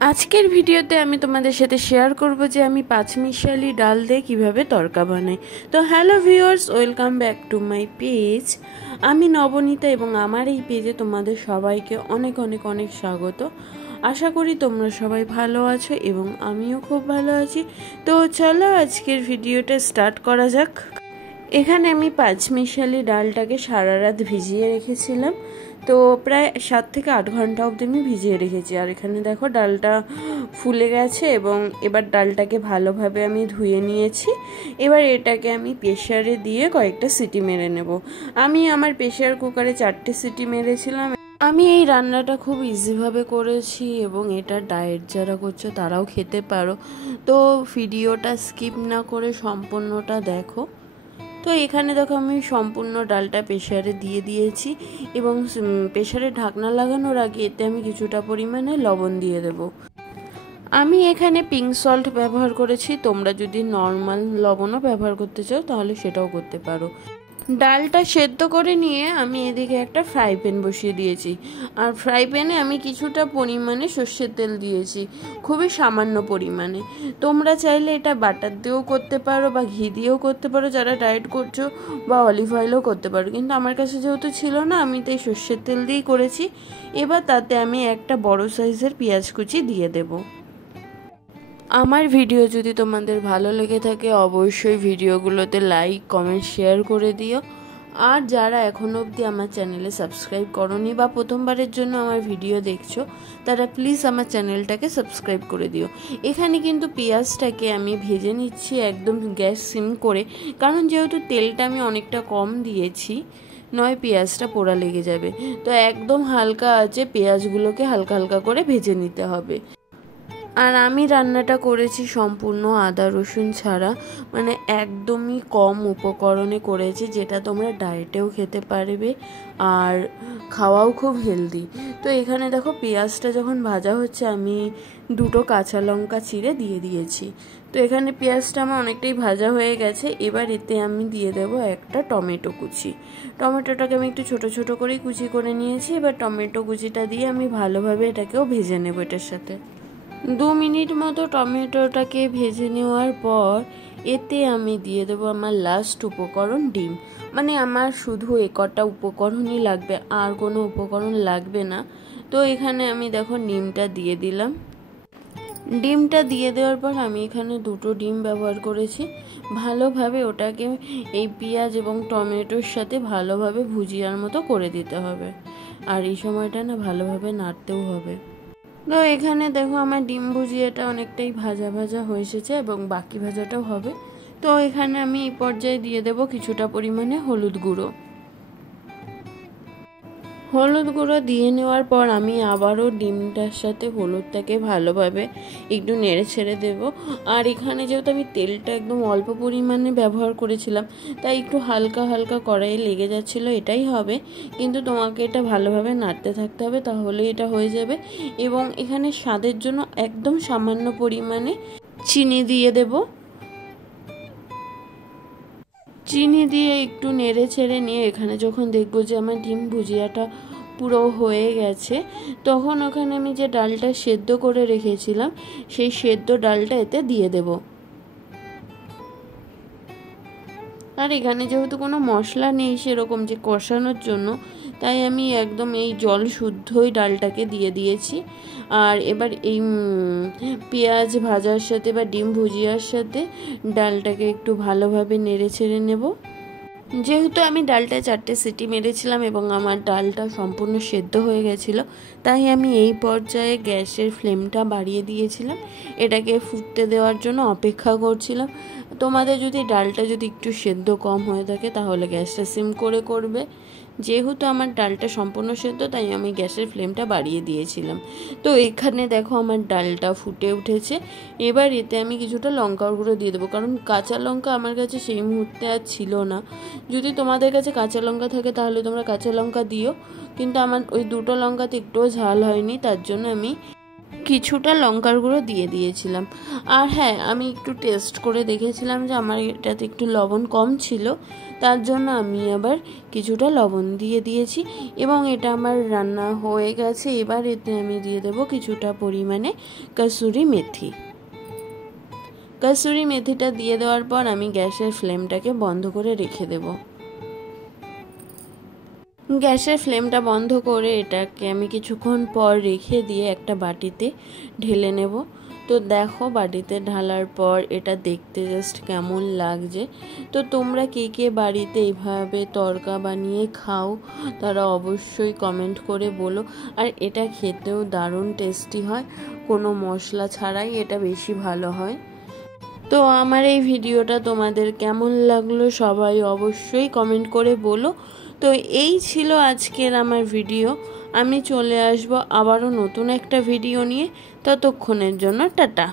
আজকের ভিডিওতে আমি তোমাদের সাথে শেয়ার করব যে আমি পাঁচমিশালি ডাল দিয়ে কিভাবে তড়কা বানাই। তো hello viewers, welcome back to my page. আমি নবনীতা এবং আমার এই পেজে তোমাদের সবাইকে অনেক অনেক অনেক স্বাগত। আশা করি তোমরা সবাই ভালো আছো এবং আমিও খুব ভালো আছি। তো চলো আজকের ভিডিওটা স্টার্ট করা যাক। এখানে আমি পাঁচমিশালি ডালটাকে সারা রাত ভিজিয়ে রেখেছিলাম। তো প্রায় 7 থেকে 8 ঘন্টা অবধি আমি ভিজিয়ে রেখেছি। আর এখানে দেখো ডালটা ফুলে গেছে এবং এবার ডালটাকে ভালোভাবে আমি ধুয়ে নিয়েছি। এবার এটাকে আমি প্রেসারে দিয়ে কয়েকটা সিটি মেরে নেব। আমি আমার প্রেসার কুকারে 4টে সিটি মেরেছিলাম। আমি এই রান্নাটা খুব ইজিভাবে করেছি এবং এটা ডায়েট যারা করছো তারাও খেতে পারো। তো ভিডিওটা স্কিপ না করে সম্পূর্ণটা দেখো। তো এখানে দেখো আমি সম্পূর্ণ ডালটা প্রেসারে দিয়ে দিয়েছি এবং প্রেসারে ঢাকনা লাগানোর আগে এতে আমি কিছুটা পরিমাণে লবণ দিয়ে দেব। আমি এখানে পিঙ্ক সল্ট ব্যবহার করেছি, তোমরা যদি নর্মাল লবণও ব্যবহার করতে চাও তাহলে সেটাও করতে পারো। ডালটা সেদ্ধ করে নিয়ে আমি এদিকে একটা ফ্রাই প্যান বসিয়ে দিয়েছি। আর ফ্রাই প্যানে আমি কিছুটা পরিমাণে সর্ষের তেল দিয়েছি, খুবই সামান্য পরিমাণে। তোমরা চাইলে এটা বাটার দিয়েও করতে পারো বা ঘি দিয়েও করতে পারো যারা ডায়েট করছো, বা অলিভ অয়েলও করতে পারো, কিন্তু আমার কাছে যেহেতু ছিল না আমি তাই সর্ষের তেল দিয়েই করেছি। এবার তাতে আমি একটা বড় সাইজের পেঁয়াজ কুচি দিয়ে দেবো। আমার ভিডিও যদি তোমাদের ভালো লেগে থাকে অবশ্যই ভিডিওগুলোতে লাইক কমেন্ট শেয়ার করে দিও। আর যারা এখনও অবধি আমার চ্যানেলে সাবস্ক্রাইব করোনি বা প্রথমবারের জন্য আমার ভিডিও দেখছো তারা প্লিজ আমার চ্যানেলটাকে সাবস্ক্রাইব করে দিও। এখানে কিন্তু পেঁয়াজটাকে আমি ভেজে নিচ্ছি একদম গ্যাস সিম করে, কারণ যেহেতু তেলটা আমি অনেকটা কম দিয়েছি, নয় পেঁয়াজটা পোড়া লেগে যাবে। তো একদম হালকা আছে পেঁয়াজগুলোকে হালকা হালকা করে ভেজে নিতে হবে। আর আমি রান্নাটা করেছি সম্পূর্ণ আদা রসুন ছাড়া, মানে একদমই কম উপকরণে করেছি, যেটা তোমরা ডায়েটেও খেতে পারবে আর খাওয়াও খুব হেলদি। তো এখানে দেখো পেঁয়াজটা যখন ভাজা হচ্ছে আমি 2টো কাঁচা লঙ্কা চিড়ে দিয়ে দিয়েছি। তো এখানে পেঁয়াজটা আমার অনেকটাই ভাজা হয়ে গেছে। এবার এতে আমি দিয়ে দেব একটা টমেটো কুচি। টমেটোটাকে আমি একটু ছোট ছোট করেই কুচি করে নিয়েছি। এবার টমেটো কুচিটা দিয়ে আমি ভালোভাবে এটাকেও ভেজে নেব। এটার সাথে 2 মিনিট মতো টমেটোটাকে ভেজে নেওয়ার পর এতে আমি দিয়ে দেবো আমার লাস্ট উপকরণ, ডিম। মানে আমার শুধু কটা উপকরণই লাগবে, আর কোনো উপকরণ লাগবে না। তো এখানে আমি দেখো ডিমটা দিয়ে দিলাম। ডিমটা দিয়ে দেওয়ার পর আমি এখানে 2টো ডিম ব্যবহার করেছি। ভালোভাবে ওটাকে এই পেঁয়াজ এবং টমেটোর সাথে ভালোভাবে ভুজিয়ার মতো করে দিতে হবে। আর এই সময়টা না ভালোভাবে নাড়তেও হবে। তো এখানে দেখো আমার ডিম ভুজিয়াটা অনেকটাই ভাজা ভাজা হয়ে এসেছে এবং বাকি ভাজাটাও হবে। তো এখানে আমি এই পর্যায়ে দিয়ে দেব কিছুটা পরিমাণে হলুদ গুঁড়ো। হলুদ গুঁড়ো দিয়ে নেওয়ার পর আমি আবারও ডিমটার সাথে হলুদটাকে ভালোভাবে একটু নেড়ে ছেড়ে দেবো। আর এখানে যেহেতু আমি তেলটা একদম অল্প পরিমাণে ব্যবহার করেছিলাম তাই একটু হালকা হালকা কড়াইয়ে লেগে যাচ্ছিলো, এটাই হবে। কিন্তু তোমাকে এটা ভালোভাবে নাড়তে থাকতে হবে, তাহলে এটা হয়ে যাবে। এবং এখানে স্বাদের জন্য একদম সামান্য পরিমাণে চিনি দিয়ে দেবো। চিনি দিয়ে একটু নেড়ে ছেড়ে নিয়ে এখানে যখন দেখবো যে আমার ডিম ভুজিয়াটা পুরো হয়ে গেছে, তখন ওখানে আমি যে ডালটা সেদ্ধ করে রেখেছিলাম সেই সেদ্ধ ডালটা এতে দিয়ে দেব। আর এখানে যেহেতু কোনো মশলা নেই সেরকম যে কষানোর জন্য, তাই আমি একদম এই জল শুদ্ধই ডালটাকে দিয়ে দিয়েছি। আর এবার এই পেঁয়াজ ভাজার সাথে বা ডিম ভুজিয়ার সাথে ডালটাকে একটু ভালোভাবে নেড়ে ছেড়ে নেব। যেহেতু আমি ডালটা 4টে সিটি মেরেছিলাম এবং আমার ডালটা সম্পূর্ণ সেদ্ধ হয়ে গেছিলো, তাই আমি এই পর্যায়ে গ্যাসের ফ্লেমটা বাড়িয়ে দিয়েছিলাম। এটাকে ফুটতে দেওয়ার জন্য অপেক্ষা করছিলাম। তোমাদের যদি ডালটা যদি একটু সেদ্ধ কম হয়ে থাকে তাহলে গ্যাসটা সিম করে করবে। যেহেতু আমার ডালটা সম্পূর্ণ সেদ্ধ তাই আমি গ্যাসের ফ্লেমটা বাড়িয়ে দিয়েছিলাম। তো এখানে দেখো আমার ডালটা ফুটে উঠেছে। এবার এতে আমি কিছুটা লঙ্কার গুঁড়ো দিয়ে দেবো, কারণ কাঁচা লঙ্কা আমার কাছে সেই মুহূর্তে আর ছিল না। যদি তোমাদের কাছে কাঁচা লঙ্কা থাকে তাহলে তোমরা কাঁচা লঙ্কা দিও, কিন্তু আমার ওই 2টো লঙ্কাতে একটুও ঝাল হয়নি, তার জন্য আমি কিছুটা লঙ্কার গুঁড়ো দিয়ে দিয়েছিলাম। আর হ্যাঁ, আমি একটু টেস্ট করে দেখেছিলাম যে আমার এটাতে একটু লবণ কম ছিল, তার জন্য আমি আবার কিছুটা লবণ দিয়ে দিয়েছি এবং এটা আমার রান্না হয়ে গেছে। এবার এতে আমি দিয়ে দেবো কিছুটা পরিমাণে কসুরি মেথি। কসুরি মেথিটা দিয়ে দেওয়ার পর আমি গ্যাসের ফ্লেমটাকে বন্ধ করে রেখে দেব। গ্যাসের ফ্লেমটা বন্ধ করে এটাকে আমি কিছুক্ষণ পর রেখে দিয়ে একটা বাটিতে ঢেলে নেব। তো দেখো বাটিতে ঢালার পর এটা দেখতে জাস্ট কেমন লাগছে। তো তোমরা কে কে বাড়িতে এইভাবে তড়কা বানিয়ে খাও তারা অবশ্যই কমেন্ট করে বলো। আর এটা খেতেও দারুণ টেস্টি হয়, কোনো মশলা ছাড়াই এটা বেশি ভালো হয়। তো আমার এই ভিডিওটা তোমাদের কেমন লাগলো সবাই অবশ্যই কমেন্ট করে বলো। তো এই ছিল আজকের আমার ভিডিও। আমি চলে আসবো আবারও নতুন একটা ভিডিও নিয়ে। ততক্ষণের জন্য টাটা।